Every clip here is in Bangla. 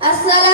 আসসালামু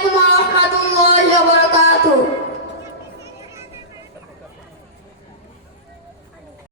comigo, maluca do